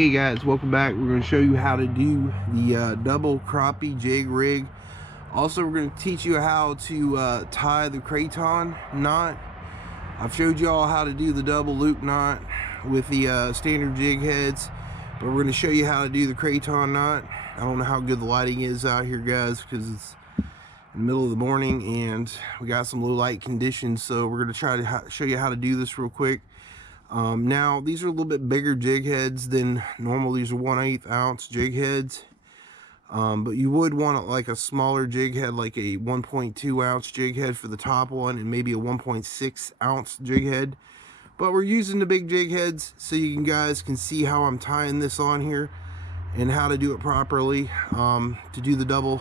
Okay guys, welcome back. We're going to show you how to do the double crappie jig rig. Also, we're going to teach you how to tie the Kryston knot. I've showed you all how to do the double loop knot with the standard jig heads, but we're going to show you how to do the Kryston knot. I don't know how good the lighting is out here, guys, because it's in the middle of the morning and we got some low light conditions, so we're going to try to show you how to do this real quick. Now these are a little bit bigger jig heads than normal. These are 1/8 ounce jig heads, but you would want like a smaller jig head, like a 1.2 ounce jig head for the top one, and maybe a 1.6 ounce jig head. But we're using the big jig heads so you guys can see how I'm tying this on here and how to do it properly. To do the double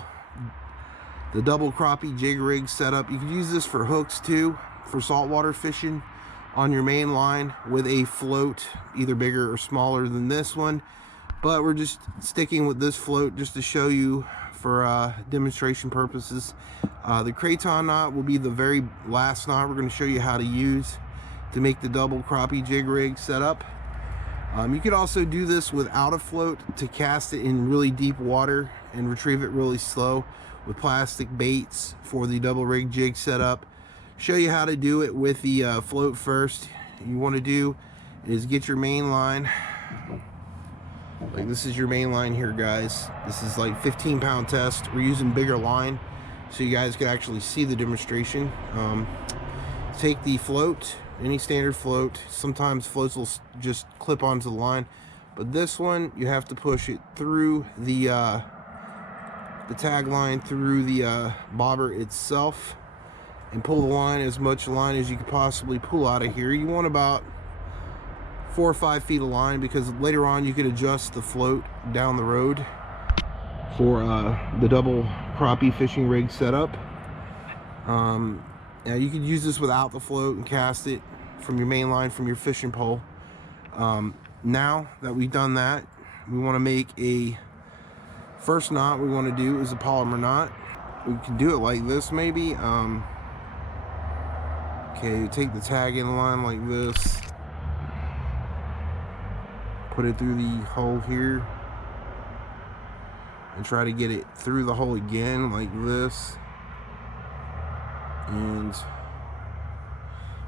crappie jig rig setup, you could use this for hooks too, for saltwater fishing on your main line with a float, either bigger or smaller than this one, but we're just sticking with this float just to show you for demonstration purposes. The Kryston knot will be the very last knot we're going to show you how to use to make the double crappie jig rig setup. You could also do this without a float to cast it in really deep water and retrieve it really slow with plastic baits for the double rig jig setup. Show you how to do it with the float first. You want to do is get your main line, like this is your main line here, guys. This is like 15-pound test. We're using bigger line so you guys can actually see the demonstration. Take the float, any standard float. Sometimes floats will just clip onto the line, but this one you have to push it through the tag line, through the bobber itself, and pull the line, as much line as you could possibly pull out of here. You want about 4 or 5 feet of line, because later on you could adjust the float down the road for the double crappie fishing rig setup. Now you could use this without the float and cast it from your main line, from your fishing pole. Now that we've done that, we want to make a first knot. We want to do is a polymer knot. We can do it like this maybe. Okay, take the tag in line like this, put it through the hole here, and try to get it through the hole again like this. And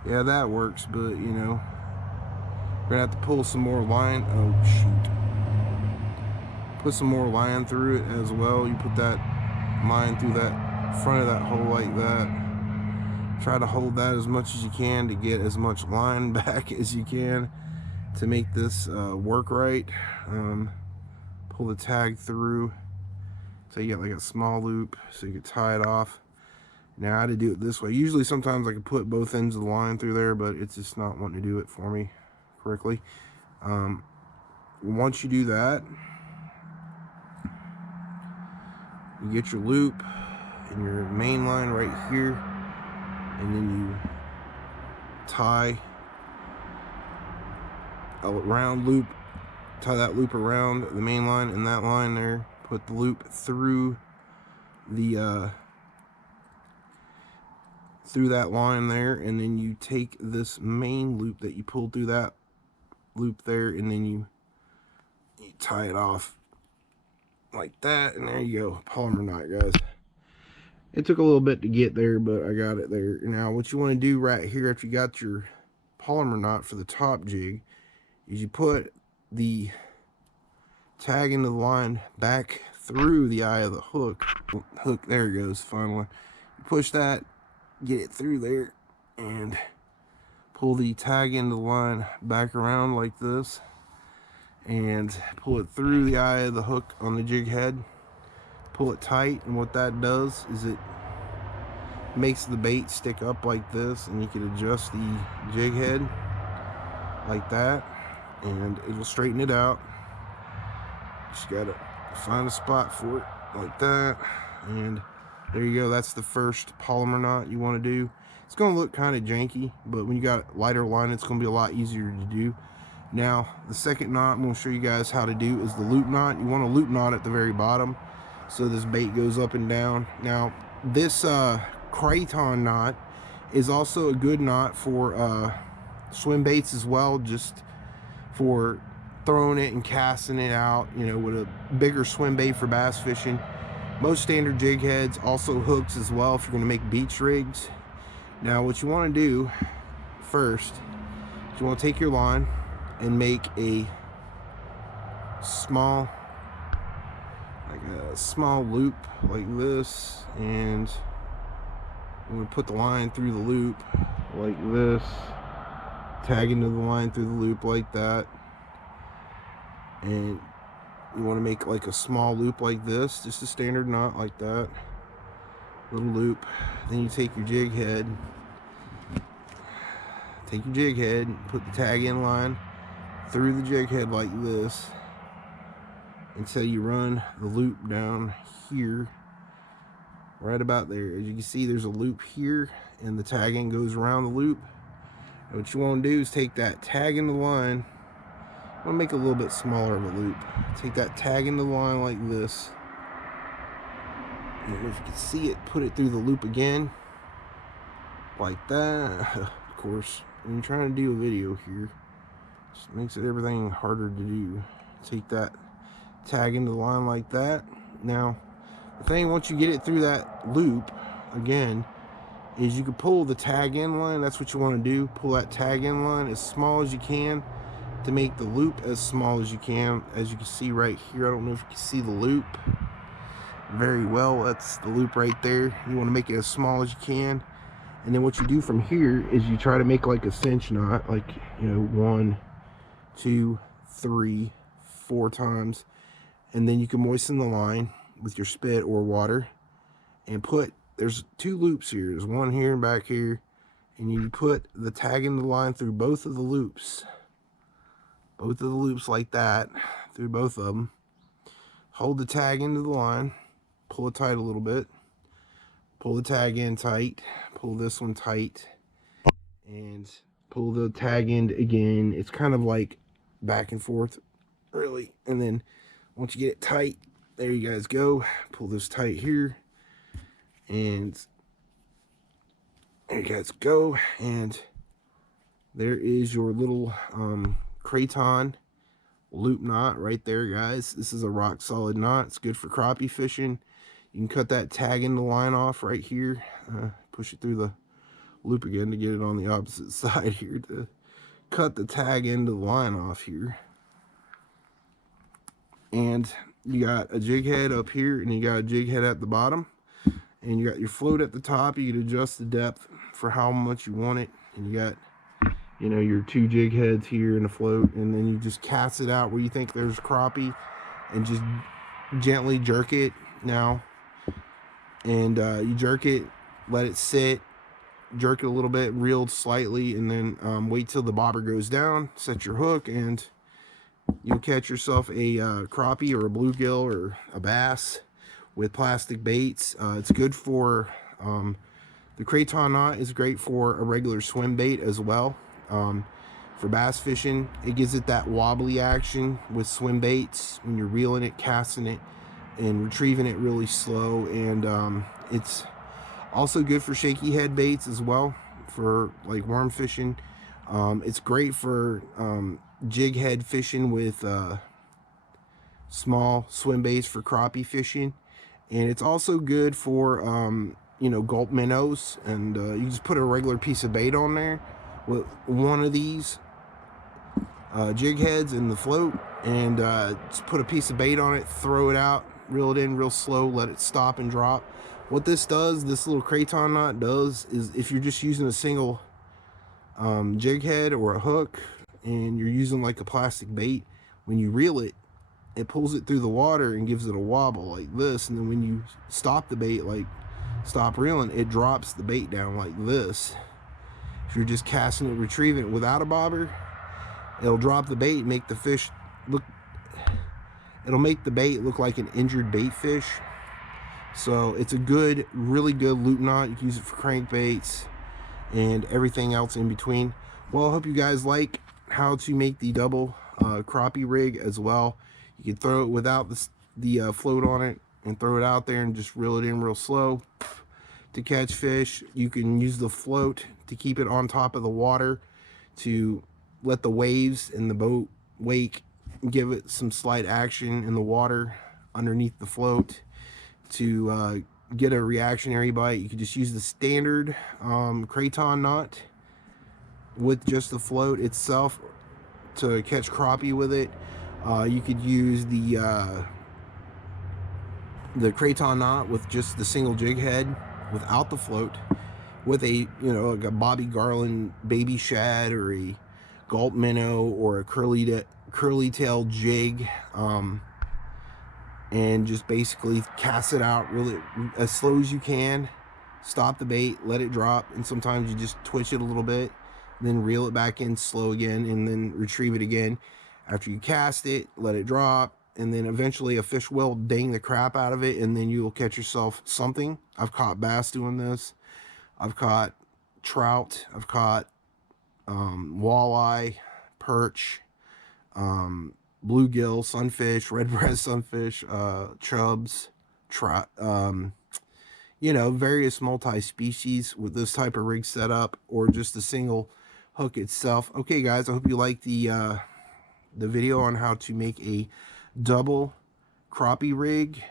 yeah, that works, but you know, we're gonna have to pull some more line. Oh shoot. Put some more line through it as well. You put that line through that front of that hole like that. Try to hold that as much as you can to get as much line back as you can to make this work right. Pull the tag through so you got like a small loop so you can tie it off. Now I had to do it this way. Usually sometimes I could put both ends of the line through there, but it's just not wanting to do it for me correctly. Once you do that, you get your loop and your main line right here, and then you tie a round loop, tie that loop around the main line and that line there, put the loop through the through that line there, and then you take this main loop that you pulled through that loop there, and then you tie it off like that, and there you go. Polymer knot, guys. It took a little bit to get there, but I got it there. Now what you want to do right here, after you got your polymer knot for the top jig, is you put the tag into the line back through the eye of the hook. There it goes, finally. You push that, get it through there, and pull the tag into the line back around like this, and pull it through the eye of the hook on the jig head. Pull it tight, and what that does is it makes the bait stick up like this, and you can adjust the jig head like that, and it'll straighten it out. Just gotta find a spot for it like that, and there you go. That's the first polymer knot you want to do. It's going to look kind of janky, but when you got lighter line, it's going to be a lot easier to do. Now the second knot I'm going to show you guys how to do is the loop knot. You want a loop knot at the very bottom so this bait goes up and down. Now this Kryston knot is also a good knot for swim baits as well, just for throwing it and casting it out, you know, with a bigger swim bait for bass fishing. Most standard jig heads, also hooks as well if you're going to make beach rigs. Now what you want to do first is you want to take your line and make a small loop like this, and I'm going to put the line through the loop like this, tag into the line through the loop like that, and you want to make like a small loop like this, just a standard knot like that, little loop. Then you take your jig head, put the tag in line through the jig head like this until you run the loop down here, right about there. As you can see, there's a loop here and the tagging goes around the loop. And what you want to do is take that tag in the line. I'm going to make a little bit smaller of a loop. Take that tag in the line like this. I don't know if you can see it. Put it through the loop again. Like that. Of course, when you're trying to do a video here, it just makes it everything harder to do. Take that tag into the line like that. Now, the thing, once you get it through that loop, again, is you can pull the tag in line. That's what you want to do. Pull that tag in line as small as you can to make the loop as small as you can. As you can see right here, I don't know if you can see the loop very well. That's the loop right there. You want to make it as small as you can. And then what you do from here is you try to make like a cinch knot, like, you know, 1, 2, 3, 4 times. And then you can moisten the line with your spit or water and put, there's 2 loops here. There's one here and back here. And you put the tag in the line through both of the loops. Both of the loops like that, through both of them. Hold the tag into the line. Pull it tight a little bit. Pull the tag in tight. Pull this one tight. And pull the tag in again. It's kind of like back and forth, really. And then once you get it tight, there you guys go. Pull this tight here. And there you guys go. And there is your little Kryston Loop Knot right there, guys. This is a rock solid knot. It's good for crappie fishing. You can cut that tag in the line off right here. Push it through the loop again to get it on the opposite side here to cut the tag into the line off here. And you got a jig head up here and you got a jig head at the bottom. And you got your float at the top. You can adjust the depth for how much you want it. And you got, you know, your 2 jig heads here and a float. And then you just cast it out where you think there's crappie and just gently jerk it now. And you jerk it, let it sit, jerk it a little bit, reel slightly, and then wait till the bobber goes down, set your hook, and you'll catch yourself a crappie or a bluegill or a bass with plastic baits. It's good for, the Kryston knot is great for a regular swim bait as well. For bass fishing, it gives it that wobbly action with swim baits when you're reeling it, casting it, and retrieving it really slow. And it's also good for shaky head baits as well, for like worm fishing. It's great for jig head fishing with small swim baits for crappie fishing. And it's also good for you know, gulp minnows. And you just put a regular piece of bait on there with one of these jig heads in the float, and just put a piece of bait on it, throw it out, reel it in real slow, let it stop and drop. What this does, this little Kryston knot does, is if you're just using a single jig head or a hook and you're using like a plastic bait, when you reel it, it pulls it through the water and gives it a wobble like this. And then when you stop the bait, like stop reeling, it drops the bait down like this. If you're just casting it, retrieving it without a bobber, it'll drop the bait, make the fish look, it'll make the bait look like an injured bait fish. So it's a good, really good loop knot. You can use it for crankbaits and everything else in between. Well, I hope you guys like how to make the double crappie rig as well. You can throw it without the float on it and throw it out there and just reel it in real slow to catch fish. You can use the float to keep it on top of the water to let the waves in the boat wake give it some slight action in the water underneath the float to get a reactionary bite. You could just use the standard Kryston knot with just the float itself to catch crappie with it. You could use the Kryston knot with just the single jig head without the float, with a, you know, like a Bobby Garland baby shad or a gulp minnow or a curly tail jig, and just basically cast it out really as slow as you can. Stop the bait, let it drop, and sometimes you just twitch it a little bit, then reel it back in slow again, and then retrieve it again. After you cast it, let it drop, and then eventually a fish will dang the crap out of it, and then you'll catch yourself something. I've caught bass doing this. I've caught trout. I've caught walleye, perch, bluegill, sunfish, red-breast sunfish, chubs, you know, various multi-species with this type of rig setup, or just a single hook itself. Okay, guys, I hope you like the video on how to make a double crappie rig,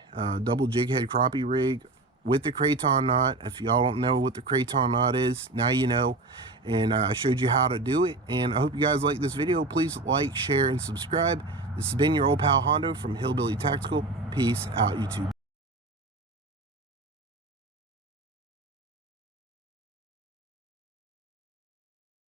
double jig head crappie rig with the Kryston knot. If y'all don't know what the Kryston knot is, now you know. And I showed you how to do it. And I hope you guys like this video. Please like, share, and subscribe. This has been your old pal Hondo from Hillbilly Tactical. Peace out, YouTube.